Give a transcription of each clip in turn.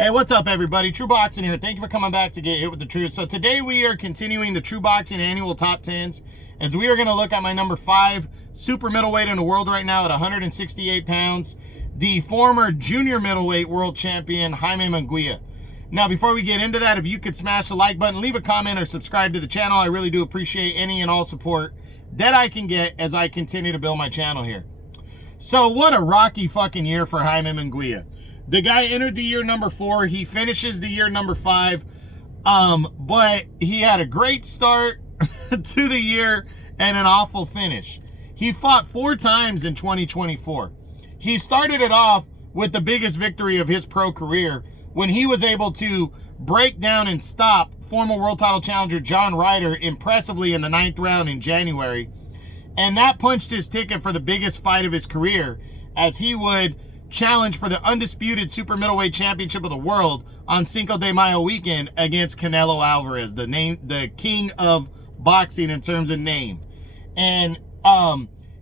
Hey, what's up, everybody? True Boxing here. Thank you for coming back to Get Hit with the Truth. So today we are continuing the True Boxing annual top 10s, as we are going to look at my number 5 super middleweight in the world right now at 168 pounds, the former junior middleweight world champion, Jaime Munguia. Now, before we get into that, if you could smash the like button, leave a comment, or subscribe to the channel, I really do appreciate any and all support that I can get as I continue to build my channel here. So what a rocky fucking year for Jaime Munguia. The guy entered the year number 4. He finishes the year number 5. But he had a great start to the year and an awful finish. He fought 4 times in 2024. He started it off with the biggest victory of his pro career when he was able to break down and stop former world title challenger John Ryder impressively in the 9th round in January. And that punched his ticket for the biggest fight of his career, as he would challenge for the undisputed super middleweight championship of the world on Cinco de Mayo weekend against Canelo Alvarez, the king of boxing in terms of name. And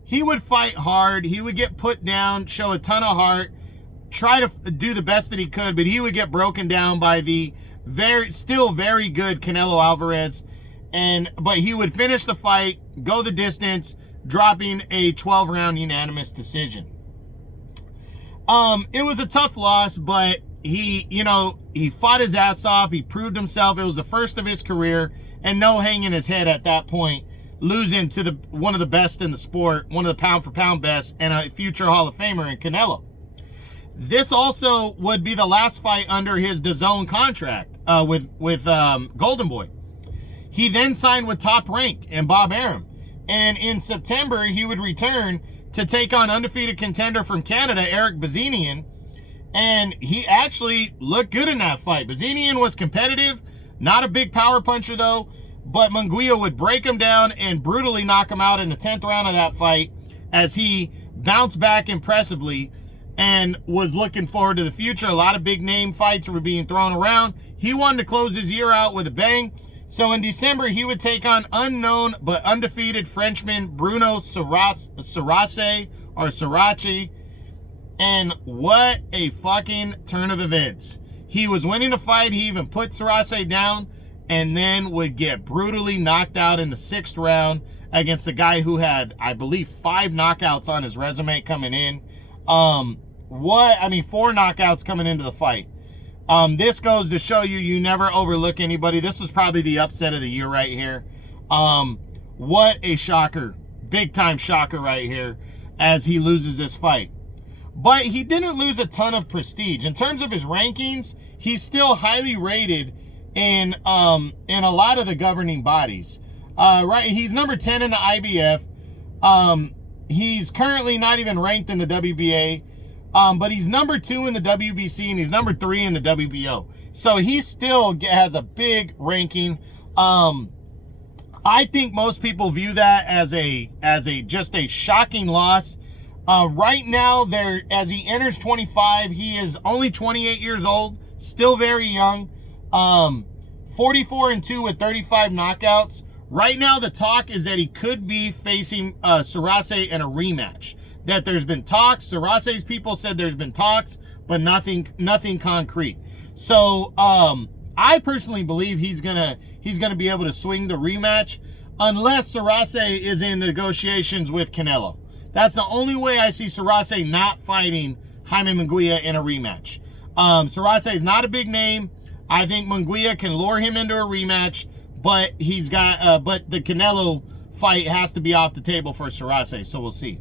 he would fight hard. He would get put down, show a ton of heart, try to do the best that he could, but he would get broken down by the still very good Canelo Alvarez. But he would finish the fight, go the distance, dropping a 12-round unanimous decision. It was a tough loss, but he fought his ass off. He proved himself. It was the first of his career, and no hanging his head at that point, losing to one of the best in the sport, one of the pound-for-pound best, and a future Hall of Famer in Canelo. This also would be the last fight under his DAZN contract with Golden Boy. He then signed with Top Rank and Bob Arum, and in September he would return to take on undefeated contender from Canada, Eric Bazinian, and he actually looked good in that fight. Bazinian was competitive, not a big power puncher though, but Munguia would break him down and brutally knock him out in the 10th round of that fight, as he bounced back impressively and was looking forward to the future. A lot of big name fights were being thrown around. He wanted to close his year out with a bang. So in December, he would take on unknown but undefeated Frenchman Bruno Sarace, and what a fucking turn of events. He was winning the fight. He even put Sarace down, and then would get brutally knocked out in the 6th round against a guy who had, I believe, 5 knockouts on his resume coming in. 4 knockouts coming into the fight. This goes to show you never overlook anybody. This was probably the upset of the year right here. What a shocker. Big time shocker right here, as he loses this fight. But he didn't lose a ton of prestige. In terms of his rankings, he's still highly rated in a lot of the governing bodies. He's number 10 in the IBF. He's currently not even ranked in the WBA. But he's number 2 in the WBC, and he's number 3 in the WBO. So he still has a big ranking. I think most people view that as just a shocking loss. Right now, as he enters 25, he is only 28 years old, still very young. 44-2 with 35 knockouts. Right now, the talk is that he could be facing Sarace in a rematch. That there's been talks. Sarace's people said there's been talks, but nothing concrete. So I personally believe he's gonna be able to swing the rematch, unless Sarace is in negotiations with Canelo. That's the only way I see Sarace not fighting Jaime Munguia in a rematch. Sarace is not a big name. I think Munguia can lure him into a rematch, but but the Canelo fight has to be off the table for Sarace. So we'll see.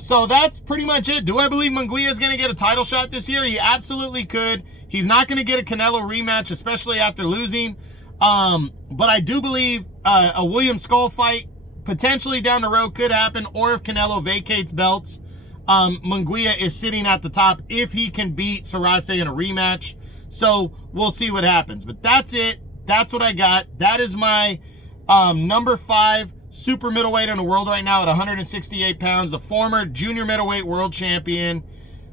So that's pretty much it. Do I believe Munguia is going to get a title shot this year? He absolutely could. He's not going to get a Canelo rematch, especially after losing. But I do believe a William Skull fight potentially down the road could happen, or if Canelo vacates belts, Munguia is sitting at the top if he can beat Sarace in a rematch. So we'll see what happens. But that's it. That's what I got. That is my number 5 super middleweight in the world right now at 168 pounds, the former junior middleweight world champion,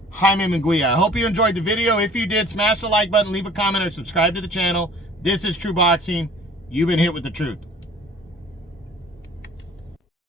Jaime Munguia. I hope you enjoyed the video. If you did, smash the like button, leave a comment, or subscribe to the channel. This is True Boxing. You've been hit with the truth.